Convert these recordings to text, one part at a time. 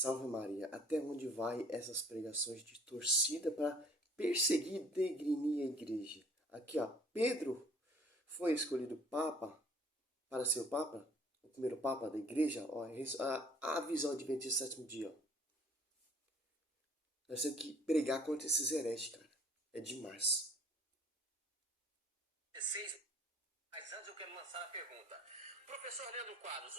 Salve Maria, até onde vai essas pregações de torcida para perseguir e degrinir a igreja? Aqui, ó, Pedro foi escolhido Papa para ser o Papa, o primeiro Papa da igreja, ó, a visão adventista do sétimo dia. Ó. Nós temos que pregar contra esses hereges, cara. É demais. Mas antes eu quero lançar a pergunta. Professor Leandro Quadros,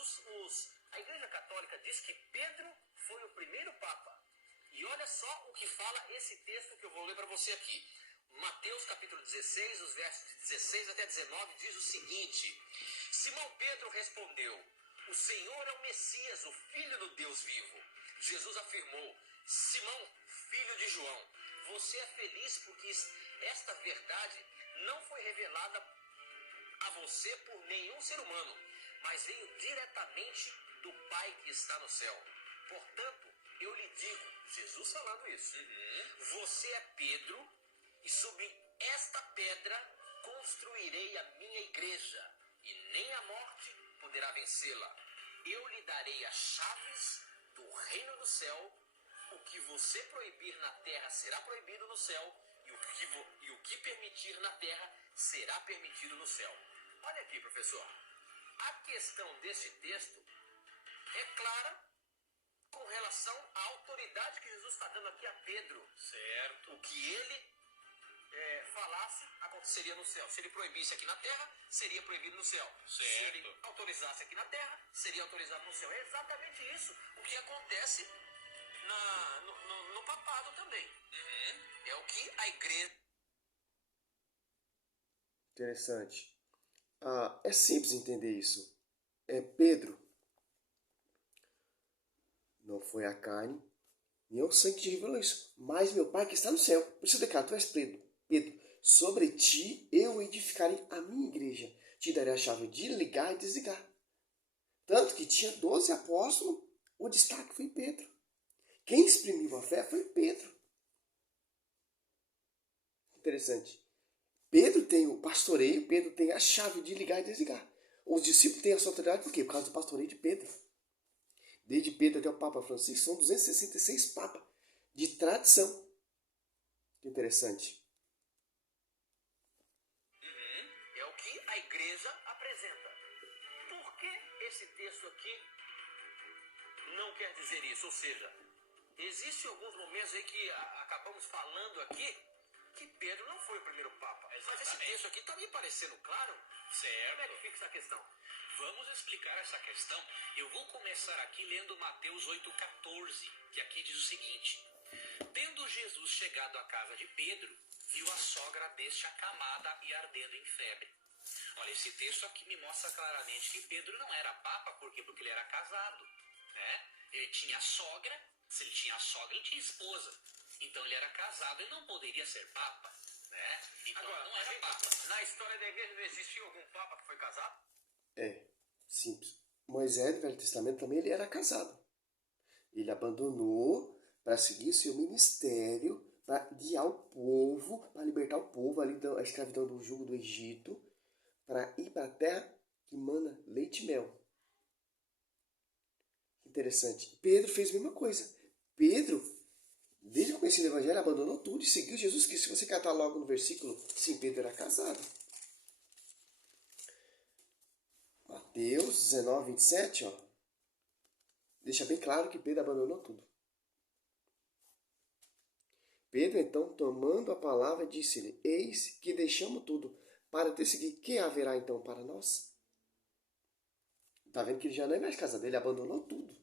a Igreja Católica diz que Pedro foi o primeiro Papa. E olha só o que fala esse texto que eu vou ler para você aqui. Mateus capítulo 16, os versos de 16 até 19, diz o seguinte. Simão Pedro respondeu, o Senhor é o Messias, o Filho do Deus vivo. Jesus afirmou, Simão, filho de João, você é feliz porque esta verdade não foi revelada a você por nenhum ser humano, mas veio diretamente do Pai que está no céu. Portanto, eu lhe digo, Jesus falando isso, você é Pedro, e sobre esta pedra construirei a minha igreja, e nem a morte poderá vencê-la. Eu lhe darei as chaves do reino do céu, o que você proibir na terra será proibido no céu, e o que permitir na terra será permitido no céu. Olha aqui, professor. A questão desse texto é clara com relação à autoridade que Jesus está dando aqui a Pedro. Certo. O que ele falasse, aconteceria no céu. Se ele proibisse aqui na terra, seria proibido no céu. Certo. Se ele autorizasse aqui na terra, seria autorizado no céu. É exatamente isso o que acontece no papado também. É o que a igreja... Interessante. É simples entender isso. Pedro não foi a carne, nem o sangue que revelou isso, mas meu Pai que está no céu. Por isso eu declaro, tu és Pedro, sobre ti eu edificarei a minha igreja, te darei a chave de ligar e desligar. Tanto que tinha 12 apóstolos, o destaque foi Pedro. Quem exprimiu a fé foi Pedro. Interessante. Pedro tem o pastoreio, Pedro tem a chave de ligar e desligar. Os discípulos têm a sua autoridade por quê? Por causa do pastoreio de Pedro. Desde Pedro até o Papa Francisco, são 266 papas de tradição. Interessante. É o que a igreja apresenta. Por que esse texto aqui não quer dizer isso? Ou seja, existem alguns momentos aí que acabamos falando aqui que Pedro não foi o primeiro Papa. Exatamente. Mas esse texto aqui está me parecendo claro. Certo. Como é que fica essa questão? Vamos explicar essa questão. Eu vou começar aqui lendo Mateus 8,14, que aqui diz o seguinte. Tendo Jesus chegado à casa de Pedro, viu a sogra deste acamada e ardendo em febre. Olha, esse texto aqui me mostra claramente que Pedro não era papa, por quê? Porque ele era casado, né? Ele tinha sogra, se ele tinha sogra, ele tinha esposa. Então ele era casado e não poderia ser papa, né? Então agora, não era papa. Na história da igreja não existiu algum papa que foi casado? Simples. Moisés, no Velho Testamento, também ele era casado. Ele abandonou para seguir seu ministério, para guiar o povo, para libertar o povo ali da escravidão do jugo do Egito, para ir para a terra que mana leite e mel. Interessante. Pedro fez a mesma coisa. Pedro, desde o começo do Evangelho, abandonou tudo e seguiu Jesus Cristo. Se você catar logo no versículo, sim, Pedro era casado. Mateus 19, 27, ó, deixa bem claro que Pedro abandonou tudo. Pedro, então, tomando a palavra, disse-lhe, eis que deixamos tudo para te seguir. Que haverá, então, para nós? Está vendo que ele já não é mais casado, ele abandonou tudo.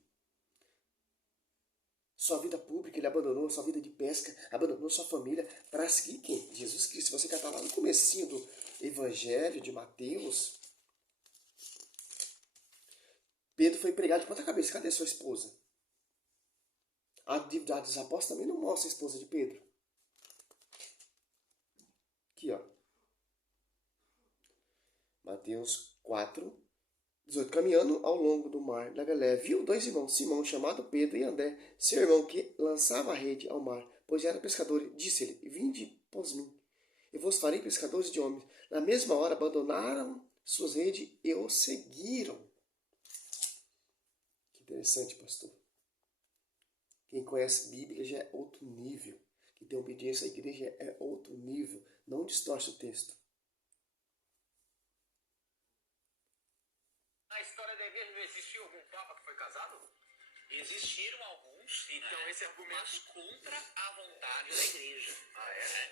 Sua vida pública, ele abandonou, sua vida de pesca, abandonou sua família para seguir quem? Jesus Cristo. Se você catar lá no comecinho do Evangelho de Mateus, Pedro foi pregado de ponta cabeça. Cadê sua esposa? A Atividade dos Apóstolos também não mostra a esposa de Pedro. Aqui, ó. Mateus 4, 18. Caminhando ao longo do mar da Galiléia, viu dois irmãos, Simão, chamado Pedro, e André, seu irmão, que lançava a rede ao mar, pois era pescador. Disse-lhe, vinde após mim, eu vos farei pescadores de homens. Na mesma hora abandonaram suas redes e o seguiram. Que interessante, pastor. Quem conhece Bíblia já é outro nível. Quem tem obediência à igreja é outro nível. Não distorce o texto. Na história da igreja não existiu algum papa que foi casado? Existiram alguns, Então esse argumento... mas contra a vontade da igreja.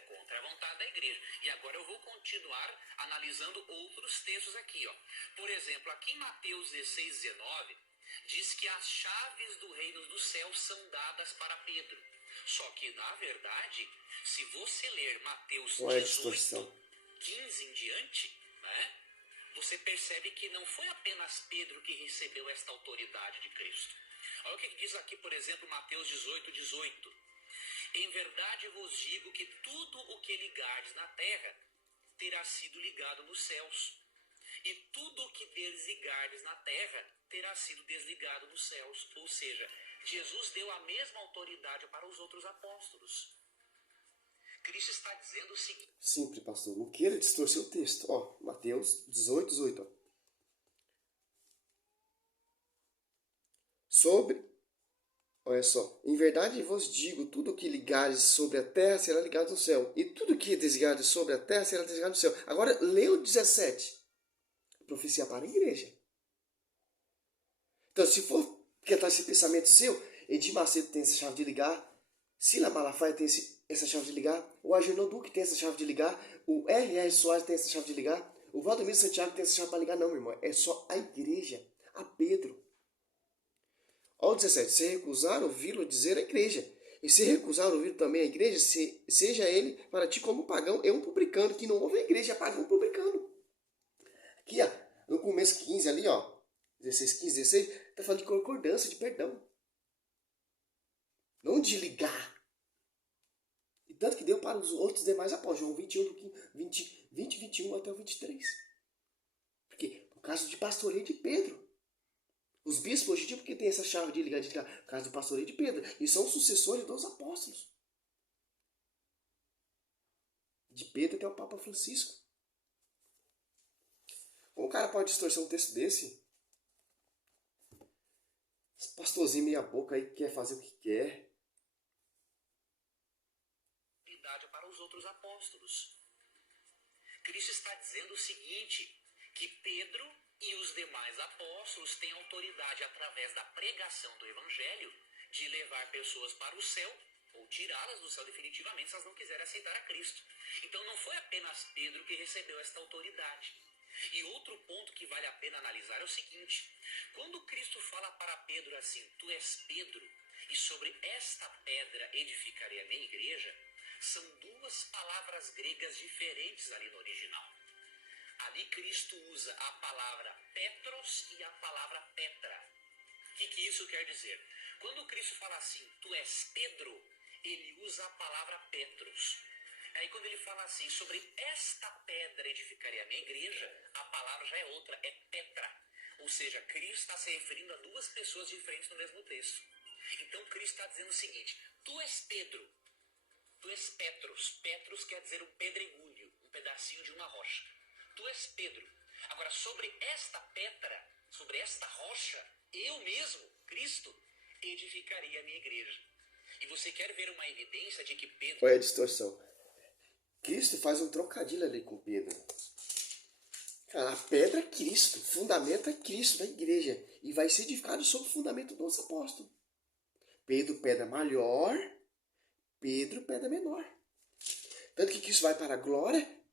Contra a vontade da igreja. E agora eu vou continuar analisando outros textos aqui. Ó. Por exemplo, aqui em Mateus 16, 19, diz que as chaves do reino dos céus são dadas para Pedro. Só que, na verdade, se você ler Mateus 18, 15 em diante, né, você percebe que não foi apenas Pedro que recebeu esta autoridade de Cristo. Olha o que diz aqui, por exemplo, Mateus 18, 18. Em verdade vos digo que tudo o que ligardes na terra terá sido ligado nos céus. E tudo o que desligardes na terra terá sido desligado nos céus. Ou seja, Jesus deu a mesma autoridade para os outros apóstolos. Cristo está dizendo o seguinte... Simples, pastor. Não queira distorcer o texto. Ó, Mateus 18, 18. Ó. Olha só. Em verdade vos digo, tudo o que ligares sobre a terra será ligado no céu. E tudo o que desligares sobre a terra será desligado no céu. Agora, lê o 17. Profecia para a igreja. Então, se for quer esse pensamento seu, Edir Macedo tem essa chave de ligar, Sila Malafaia tem essa chave de ligar, o Agenor Duque tem essa chave de ligar, o R.R. Soares tem essa chave de ligar, o Valdomiro Santiago tem essa chave para ligar. Não, meu irmão, é só a igreja, a Pedro. Olha o 17, se recusar ouvi-lo dizer a igreja, e se recusar ouvir também a igreja, seja ele para ti como pagão e um publicano, que não ouve a igreja, é pagão publicano. Aqui, ó, no começo 15 ali, ó, 16, 15, 16, está falando de concordância, de perdão. Não de ligar. E tanto que deu para os outros demais apóstolos. João 21, 20, 21 até o 23. Porque por causa de pastoreio de Pedro. Os bispos hoje em dia, porque tem essa chave de ligar, por causa do pastoreio de Pedro. E são sucessores dos apóstolos. De Pedro até o Papa Francisco. Como o cara pode distorcer um texto desse? Esse pastorzinho meia boca aí quer fazer o que quer. Para os outros apóstolos. Cristo está dizendo o seguinte, que Pedro e os demais apóstolos têm autoridade através da pregação do evangelho de levar pessoas para o céu ou tirá-las do céu definitivamente se elas não quiserem aceitar a Cristo. Então não foi apenas Pedro que recebeu esta autoridade. E outro ponto que vale a pena analisar é o seguinte, quando Cristo fala para Pedro assim, tu és Pedro, e sobre esta pedra edificarei a minha igreja, são duas palavras gregas diferentes ali no original. Ali Cristo usa a palavra Petros e a palavra Petra. O que isso quer dizer? Quando Cristo fala assim, tu és Pedro, ele usa a palavra Petros. Aí quando ele fala assim, sobre esta pedra edificarei a minha igreja, a palavra já é outra, é Petra. Ou seja, Cristo está se referindo a duas pessoas diferentes no mesmo texto. Então Cristo está dizendo o seguinte, tu és Pedro, tu és Petros. Petros quer dizer um pedregulho, um pedacinho de uma rocha. Tu és Pedro. Agora, sobre esta pedra, sobre esta rocha, eu mesmo, Cristo, edificaria a minha igreja. E você quer ver uma evidência de que Pedro... Olha a distorção. Cristo faz um trocadilho ali com Pedro. Cara, a pedra é Cristo, o fundamento é Cristo da igreja. E vai ser edificado sobre o fundamento dos apóstolos. Pedro, pedra maior, Pedro, pedra menor. Tanto que Cristo vai para a glória,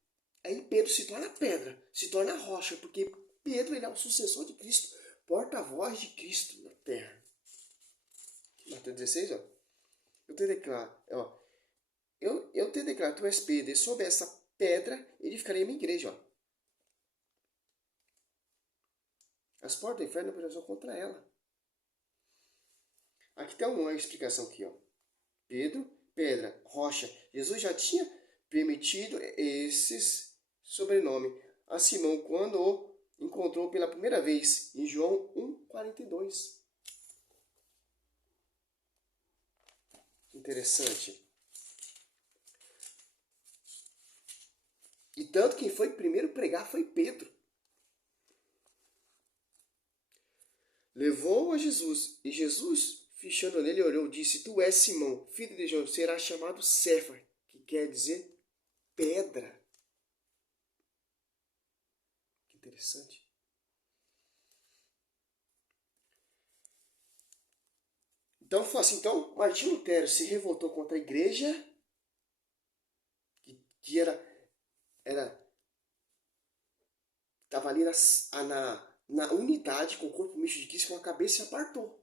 aí Pedro se torna pedra, se torna rocha, porque Pedro ele é o sucessor de Cristo, porta-voz de Cristo na terra. Mateus 16, ó. Eu te declaro, ó. Eu te declaro, tu és Pedro, e sobre essa pedra edificarei a minha igreja, ó. As portas do inferno não prevalecerão contra ela. Aqui tem uma explicação aqui, ó. Pedro, pedra, rocha. Jesus já tinha permitido esses sobrenomes a Simão quando o encontrou pela primeira vez em João 1,42. Interessante. E tanto quem foi primeiro pregar foi Pedro. Levou a Jesus, e Jesus Fichando nele, olhou e disse: Tu és Simão, filho de João, serás chamado Cefas, que quer dizer pedra. Que interessante. Então foi assim. Então, Martinho Lutero se revoltou contra a igreja, que estava ali na unidade com o corpo misto de Cristo, com a cabeça se apartou.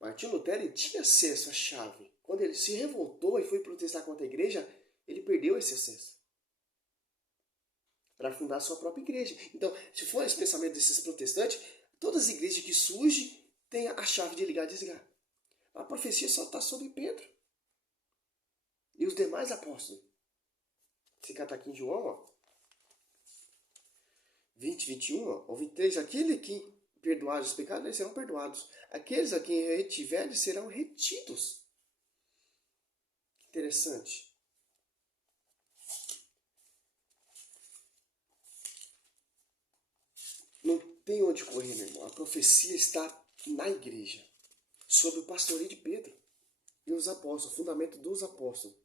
Martinho Lutero ele tinha acesso à chave. Quando ele se revoltou e foi protestar contra a igreja, ele perdeu esse acesso para fundar a sua própria igreja. Então, se for esse pensamento desses protestantes, todas as igrejas que surgem têm a chave de ligar e desligar. A profecia só está sobre Pedro e os demais apóstolos. Esse cara está aqui em João, ó, 20, 21, ó, ou 23. Aquele que perdoar os pecados, eles serão perdoados. Aqueles a quem retiverem serão retidos. Interessante. Não tem onde correr, meu irmão. A profecia está na igreja, sob o pastoreio de Pedro e os apóstolos, o fundamento dos apóstolos.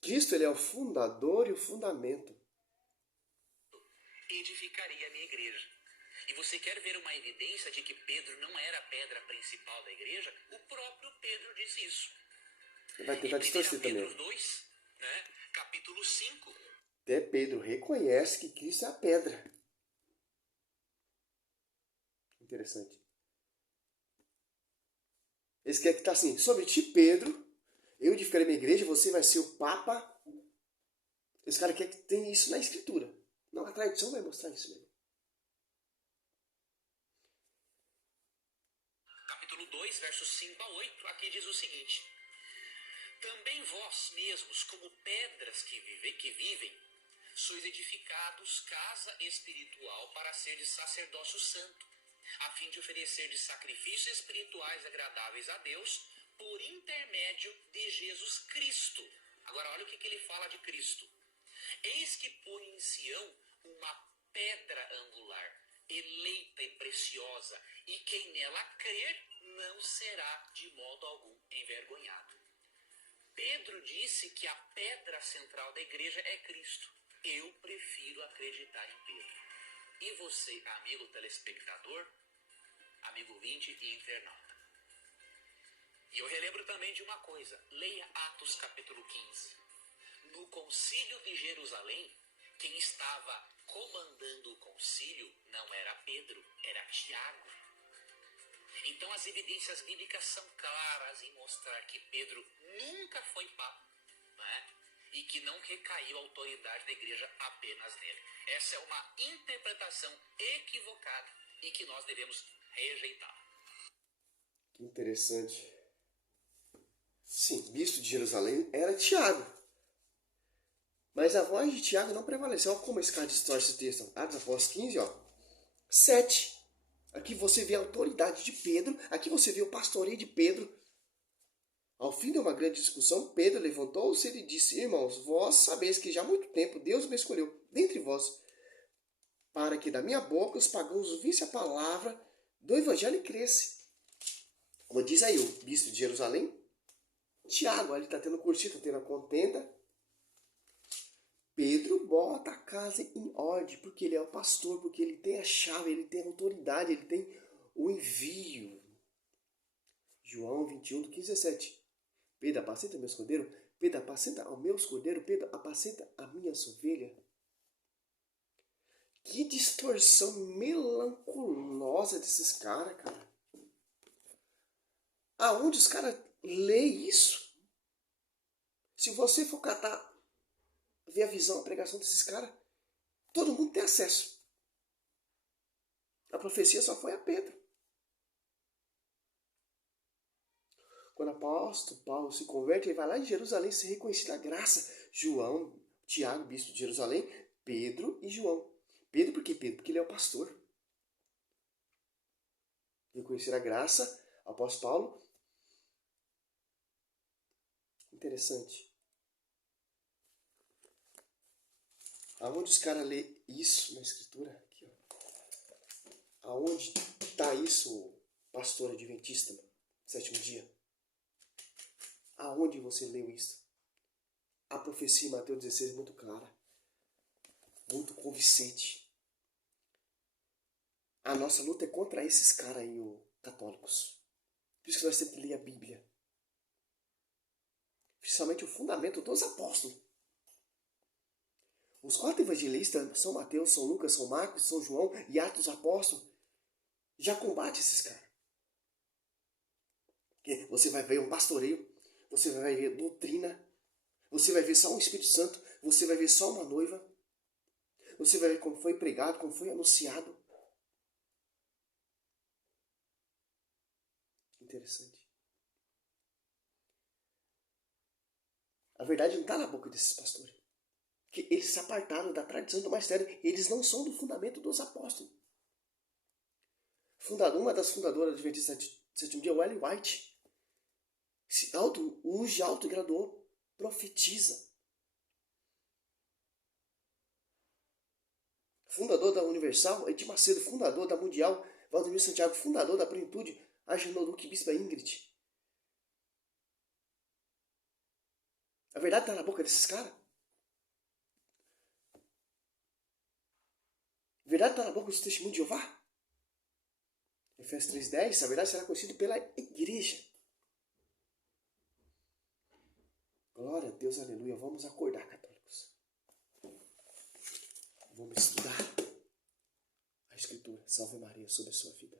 Cristo ele é o fundador e o fundamento. Edificaria a minha igreja. E você quer ver uma evidência de que Pedro não era a pedra principal da igreja? O próprio Pedro disse isso. Ele vai tentar distorcer também. Pedro 2, né? Capítulo 5. Até Pedro reconhece que Cristo é a pedra. Interessante. Esse quer que está assim: sobre ti, Pedro, eu edificarei minha igreja, você vai ser o Papa. Esse cara quer que tenha isso na Escritura. Não, a tradição vai mostrar isso mesmo. Capítulo 2, versos 5 a 8, aqui diz o seguinte: Também vós mesmos, como pedras que vivem, sois edificados casa espiritual para seres sacerdócio santo, a fim de oferecer de sacrifícios espirituais agradáveis a Deus, por intermédio de Jesus Cristo. Agora olha o que ele fala de Cristo. Eis que põe em Sião uma pedra angular, eleita e preciosa, e quem nela crer não será de modo algum envergonhado. Pedro disse que a pedra central da igreja é Cristo. Eu prefiro acreditar em Pedro. E você, amigo telespectador, amigo ouvinte e internauta? E eu relembro também de uma coisa. Leia Atos capítulo 15. No concílio de Jerusalém, quem estava comandando o concílio não era Pedro, era Tiago. Então as evidências bíblicas são claras em mostrar que Pedro nunca foi papa, né? E que não recaiu a autoridade da igreja apenas nele. Essa é uma interpretação equivocada e que nós devemos rejeitar. Que interessante. Sim, bispo de Jerusalém era Tiago. Mas a voz de Tiago não prevaleceu. Olha como esse cara distorce esse texto. Atos Apóstolos 15, ó. 7. Aqui você vê a autoridade de Pedro. Aqui você vê o pastoreio de Pedro. Ao fim de uma grande discussão, Pedro levantou-se e disse: Irmãos, vós sabeis que já há muito tempo Deus me escolheu dentre vós, para que da minha boca os pagãos ouvissem a palavra do evangelho e cresce. Como diz aí o bispo de Jerusalém, Tiago, ele está tendo curtido, está tendo a contenda. Pedro bota a casa em ordem, porque ele é o pastor, porque ele tem a chave, ele tem a autoridade, ele tem o envio. João 21, do 15 a 17. Pedro, apacenta meus cordeiros. Pedro, apacenta aos meus cordeiros. Pedro, apacenta a minha ovelha. Que distorção melanculosa desses caras, cara. Aonde os caras leem isso? Se você for catar, ver a visão, a pregação desses caras, todo mundo tem acesso. A profecia só foi a Pedro. Quando o apóstolo Paulo se converte, ele vai lá em Jerusalém ser reconhecido a graça. João, Tiago, bispo de Jerusalém, Pedro e João. Pedro por quê? Pedro porque ele é o pastor. Reconhecer a graça, apóstolo Paulo. Interessante. Aonde os caras lêem isso na escritura? Aqui, ó. Aonde está isso? pastor adventista, sétimo dia? Aonde você leu isso? A profecia em Mateus 16 é muito clara, muito convincente. A nossa luta é contra esses caras aí, católicos. Por isso que nós temos que ler a Bíblia. Principalmente o fundamento dos apóstolos. Os 4 evangelistas, São Mateus, São Lucas, São Marcos, São João e Atos dos Apóstolos, já combate esses caras. Porque você vai ver um pastoreio, você vai ver doutrina, você vai ver só um Espírito Santo, você vai ver só uma noiva, você vai ver como foi pregado, como foi anunciado. Interessante. A verdade não está na boca desses pastores. Que eles se apartaram da tradição do magistério. Eles não são do fundamento dos apóstolos. Uma das fundadoras do Adventista sétimo dia, Ellen White, se auto-unge, auto-graduou, profetiza. Fundador da Universal, Edir Macedo, fundador da Mundial, Valdemir Santiago, fundador da Plenitude, Agenor Duque, Bispa Ingrid. A verdade está na boca desses caras? A verdade está na boca dos testemunhos de Jeová? Efésios 3:10, a verdade será conhecida pela igreja. Glória a Deus, aleluia. Vamos acordar, católicos. Vamos estudar a Escritura. Salve Maria sobre a sua vida.